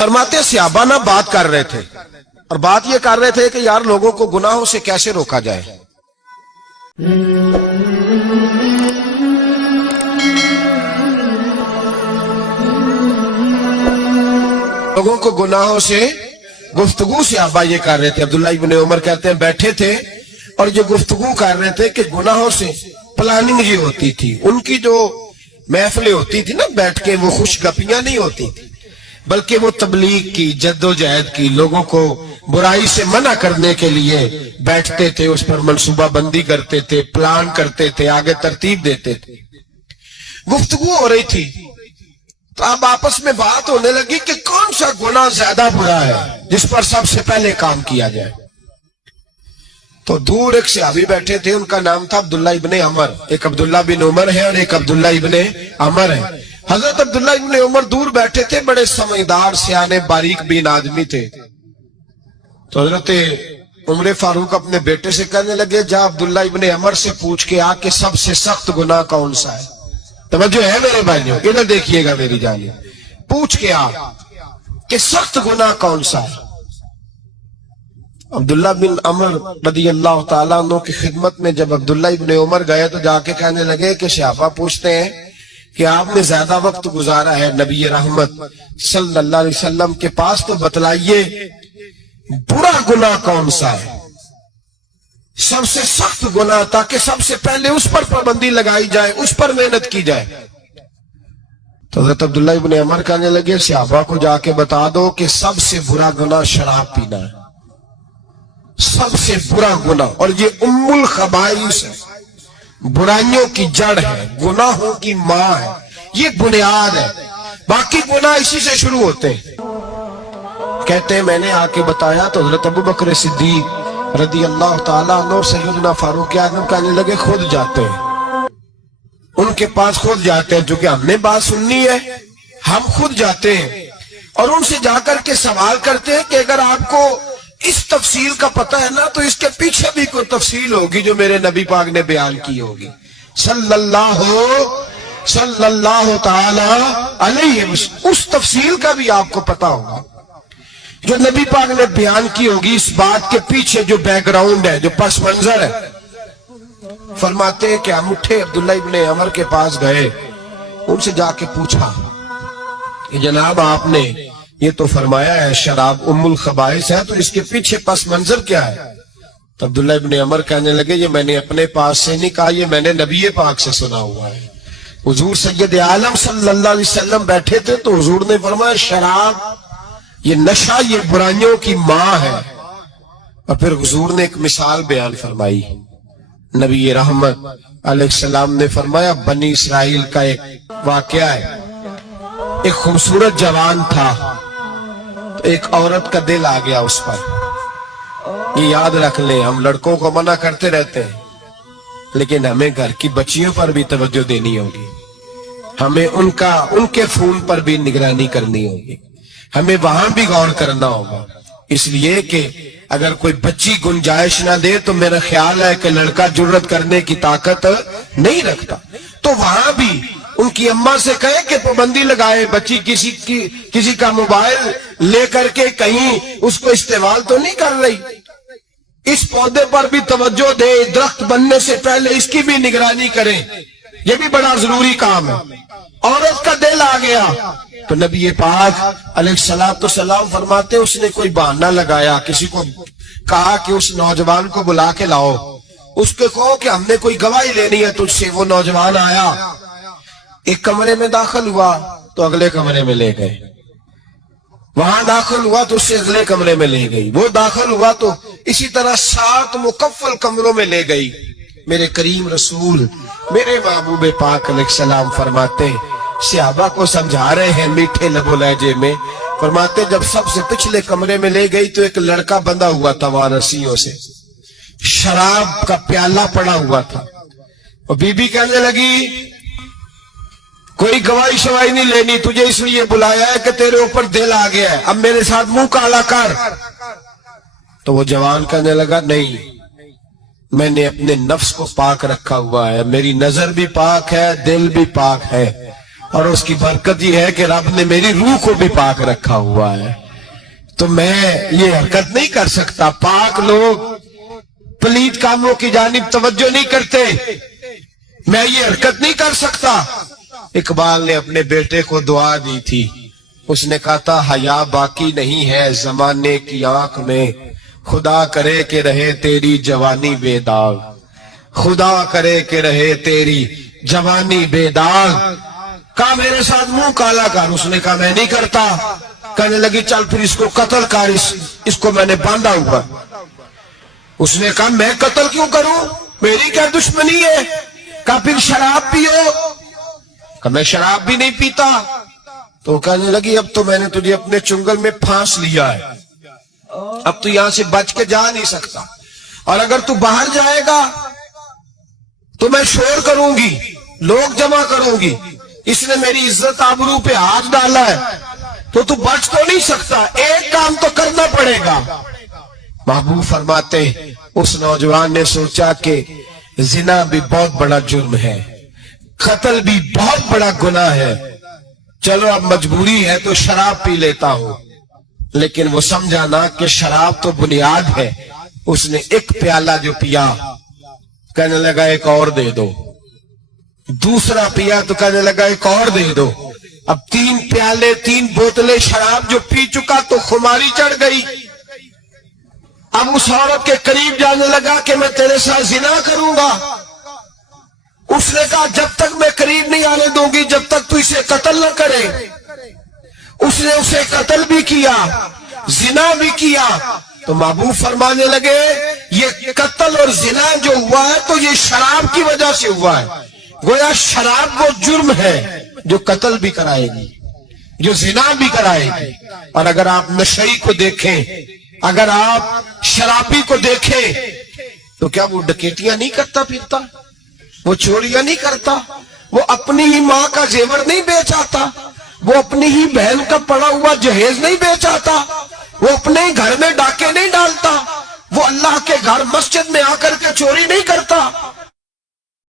फरमाते सहाबा ना बात कर रहे थे और बात ये कर रहे थे कि यार लोगों को गुनाहों से कैसे रोका जाए। लोगों को गुनाहों से गुफ्तगू सहाबा ये कर रहे थे। अब्दुल्ला इब्ने उमर कहते हैं बैठे थे और जो गुफ्तगू कर रहे थे कि गुनाहों से प्लानिंग ये होती थी। उनकी जो महफिलें होती थी ना बैठ के, वो खुशगपियां नहीं होती थी बल्कि वो तबलीग की, जद्दोजहद की, लोगों को बुराई से मना करने के लिए बैठते थे, उस पर मंसूबा बंदी करते थे, प्लान करते थे, आगे तरतीब देते थे। गुफ्तगू हो रही थी तो अब आपस में बात होने लगी कि कौन सा गुनाह ज्यादा बुरा है जिस पर सबसे पहले काम किया जाए। तो दूर एक सहाबी बैठे थे, उनका नाम था अब्दुल्ला इब्ने अमर। एक अब्दुल्ला बिन उमर है और एक अब्दुल्ला इब्ने अमर है। हजरत अब्दुल्ला इब्ने उमर दूर बैठे थे, बड़े समझदार सियाने बारीक बीन आदमी थे। तो हजरत उमर फारूक अपने बेटे से कहने लगे जा अब्दुल्ला इब्ने अमर से पूछ के आ कि सबसे सख्त गुनाह कौन सा है। तवज्जो है मेरे भाइयों, इधर देखिएगा मेरी जानी, पूछ के आ कि सख्त गुनाह कौन सा है। अब्दुल्ला बिन अमर रदी अल्लाह ताला अन्हु की खिदमत में जब अब्दुल्ला इब्ने उमर गए तो जाके कहने लगे कि सहाबा पूछते हैं कि आपने ज्यादा वक्त गुजारा है नबी रहमत सल्लल्लाहु अलैहि वसल्लम के पास, तो बतलाइए बुरा गुनाह कौन सा है, सबसे सख्त गुनाह, ताकि सबसे पहले उस पर पाबंदी लगाई जाए, उस पर मेहनत की जाए। तो हज़रत अब्दुल्ला इब्ने अमर कहने लगे सहाबा को जाके बता दो कि सबसे बुरा गुनाह शराब पीना है, सबसे बुरा गुनाह, और ये उम्मुल खबाइस है, बुराइयों की जड़ है, गुनाहों की मां है, ये बुनियाद है। बाकी गुनाह इसी से शुरू होते हैं। कहते हैं मैंने आके बताया तो हज़रत अबू बकर सिद्दीक रदी अल्लाह ताला अन्हु सैयदना फारूक आज़म कहने लगे खुद जाते हैं, उनके पास खुद जाते हैं, क्योंकि हमने बात सुननी है, हम खुद जाते हैं और उनसे जाकर के सवाल करते हैं कि अगर आपको इस तफसील का पता है ना तो इसके पीछे भी कोई तफसील होगी जो मेरे नबी पाक ने बयान की होगी सल्लल्लाहु ताला अलैहि वसल्लम। उस तफसील का भी आपको पता होगा जो नबी पाक ने बयान की होगी, इस बात के पीछे जो बैकग्राउंड है, जो पस मंजर है। फरमाते हैं कि हम उठे, अब्दुल्ला इब्ने अमर के पास गए, उनसे जाके पूछा कि जनाब आपने ये तो फरमाया है शराब उम्मुल खबाइस है, तो इसके पीछे पस मंजर क्या है। तो अब्दुल्ला इब्ने अमर कहने लगे ये मैंने अपने पास से नहीं कहा, ये मैंने नबी पाक से सुना हुआ है। हुजूर सैयद आलम सल्लल्लाहु अलैहि वसल्लम बैठे थे तो हुजूर ने फरमाया शराब, ये नशा, ये बुराइयों की मां है। और फिर हुजूर ने एक मिसाल बयान फरमाई। नबी रहमत अलैहिस्सलाम ने फरमाया बनी इसराइल का एक वाकया है। एक खूबसूरत जवान था, तो एक औरत का दिल आ गया उस पर। ये याद रख ले, हम लड़कों को मना करते रहते हैं लेकिन हमें घर की बच्चियों पर भी तवज्जो देनी होगी, हमें उनके खून पर भी निगरानी करनी होगी, हमें वहां भी गौर करना होगा। इसलिए कि अगर कोई बच्ची गुंजाइश ना दे तो मेरा ख्याल है कि लड़का जुर्रत करने की ताकत नहीं रखता। तो वहां भी उनकी अम्मा से कहे कि पाबंदी लगाए, बच्ची किसी का मोबाइल लेकर के कहीं उसको इस्तेमाल तो नहीं कर रही, इस पौधे पर भी तवज्जो दे, दरख्त बनने से पहले इसकी भी निगरानी करें, यह भी बड़ा जरूरी काम है। औरत का दिल आ गया तो नबी पाक अलैहिस्सलाम फरमाते उसने कोई बहाना लगाया, किसी को कहा कि उस नौजवान को बुला के लाओ, उसको कहो कि हमने कोई गवाही लेनी है तुझसे। वो नौजवान आया, एक कमरे में दाखिल हुआ तो अगले कमरे में ले गए, वहां दाखिल हुआ तो उससे अगले कमरे में ले गई, वो दाखिल हुआ तो इसी तरह 7 मुकफ्फल कमरों में ले गई। मेरे करीम रसूल मेरे महबूब पाक अलैहिस्सलाम फरमाते, सहाबा को समझा रहे हैं मीठे लबो लहजे में, फरमाते जब सबसे पिछले कमरे में ले गई तो एक लड़का बंधा हुआ था वहां रस्सियों से, शराब का प्याला पड़ा हुआ था। और बीबी कहने लगी कोई गवाही शवाही नहीं लेनी, तुझे इसलिए बुलाया है कि तेरे ऊपर दिल आ गया है, अब मेरे साथ मुंह काला कर। तो वो जवान कहने लगा नहीं, मैंने अपने नफ्स को पाक रखा हुआ है, मेरी नजर भी पाक है, दिल भी पाक है, اور اس کی برکت یہ ہے کہ رب نے میری روح کو بھی پاک رکھا ہوا ہے، تو میں یہ حرکت نہیں کر سکتا۔ پاک لوگ پلید کاموں کی جانب توجہ نہیں کرتے، میں یہ حرکت نہیں کر سکتا۔ اقبال نے اپنے بیٹے کو دعا دی تھی، اس نے کہا تھا حیا باقی نہیں ہے زمانے کی آنکھ میں، خدا کرے کہ رہے تیری جوانی بے داغ، خدا کرے کہ رہے تیری جوانی بے داغ۔ کہا میرے ساتھ منہ کالا کر، اس نے کہا میں نہیں کرتا۔ کہنے لگی چل پھر اس کو قتل کر، اس کو میں نے باندھا ہوا۔ اس نے کہا میں قتل کیوں کروں، میری کیا دشمنی ہے؟ کہا پھر شراب پیو، کہا میں شراب بھی نہیں پیتا۔ تو کہنے لگی اب تو میں نے تجھے اپنے چنگل میں پھانس لیا ہے، اب تو یہاں سے بچ کے جا نہیں سکتا، اور اگر تو باہر جائے گا تو میں شور کروں گی، لوگ جمع کروں گی، اس نے میری عزت آبرو پہ ہاتھ ڈالا ہے، تو بچ تو نہیں سکتا، ایک کام تو کرنا پڑے گا۔ محبوب فرماتے اس نوجوان نے سوچا کہ زنا بھی بہت بڑا جرم ہے، قتل بھی بہت بڑا گناہ ہے، چلو اب مجبوری ہے تو شراب پی لیتا ہوں۔ لیکن وہ سمجھا نا کہ شراب تو بنیاد ہے، اس نے ایک پیالہ جو پیا، کہنے لگا ایک اور دے دو، دوسرا پیا تو کہنے لگا ایک اور دے دو، اب 3 پیالے 3 بوتلیں شراب جو پی چکا تو خماری چڑھ گئی۔ اب اس عورت کے قریب جانے لگا کہ میں تیرے ساتھ زنا کروں گا۔ اس نے کہا جب تک میں قریب نہیں آنے دوں گی جب تک تو اسے قتل نہ کرے۔ اس نے اسے قتل بھی کیا، زنا بھی کیا۔ تو محبوب فرمانے لگے یہ قتل اور زنا جو ہوا ہے تو یہ شراب کی وجہ سے ہوا ہے، گویا شراب وہ جرم ہے جو قتل بھی کرائے گی، جو زنا بھی کرائے گی۔ اور اگر آپ نشئی کو دیکھیں، اگر آپ شرابی کو دیکھیں تو کیا وہ ڈکیتیاں نہیں کرتا پھرتا، وہ چوریاں نہیں کرتا، وہ اپنی ہی ماں کا زیور نہیں بیچ آتا، وہ اپنی ہی بہن کا پڑا ہوا جہیز نہیں بیچ آتا، وہ اپنے ہی گھر میں ڈاکے نہیں ڈالتا، وہ اللہ کے گھر مسجد میں آ کر کے چوری نہیں کرتا،